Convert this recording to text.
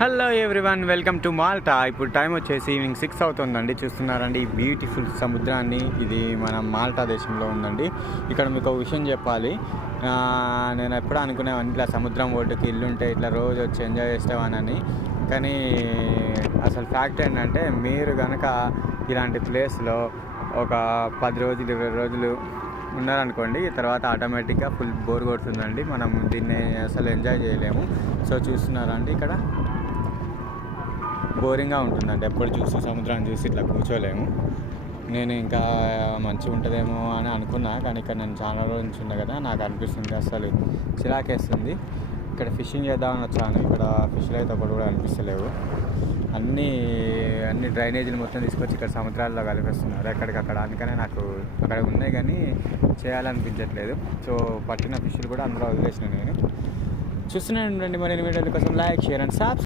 Hello everyone, welcome to Malta. ఇప్పుడు time వచ్చేసి evening 6 అవుతుందండి. చూస్తున్నారండి ఈ బ్యూటిఫుల్ సముద్రాన్ని. ఇది మన మాల్టా దేశంలో ఉందండి. ఇక్కడ మీకు ఒక విషయం చెప్పాలి. నేను ఎప్పుడు అనుకునేవాడిని ఇట్లా సముద్రం ఒడ్డుకి ఇల్లుంటే ఇట్లా రోజు వచ్చి ఎంజాయ్ చేసేవానని. కానీ అసలు ఫ్యాక్ట్ ఏంటంటే, మీరు కనుక ఇలాంటి ప్లేస్లో ఒక 10 రోజులు 20 రోజులు ఉన్నారనుకోండి, తర్వాత ఆటోమేటిక్గా ఫుల్ బోర్ కొడుతుందండి. మనం దీన్ని అసలు ఎంజాయ్ చేయలేము. సో చూస్తున్నారండి, ఇక్కడ బోరింగ్గా ఉంటుందండి. ఎప్పుడు చూసి సముద్రాన్ని చూసి ఇట్లా కూర్చోలేము. నేను ఇంకా మంచిగా ఉంటుందేమో అని అనుకున్నా, కానీ ఇక్కడ నేను చాలా రోజుల నుంచి ఉన్నా కదా, నాకు అనిపిస్తుంది అసలు చిరాకేస్తుంది. ఇక్కడ ఫిషింగ్ చేద్దామని వచ్చాను. ఇక్కడ ఫిష్లు అయితే ఒకటి కూడా అనిపిస్తలేవు. అన్ని డ్రైనేజీలు మొత్తం తీసుకొచ్చి ఇక్కడ సముద్రాల్లో కలిపేస్తున్నారు ఎక్కడికక్కడ. అందుకనే నాకు అక్కడ ఉన్నాయి కానీ చేయాలనిపించట్లేదు. సో పట్టిన ఫిష్లు కూడా అందులో వదిలేసిన నేను. చూస్తూనే ఉండండి మరిన్ని వీడియోల కోసం. Like, share and subscribe.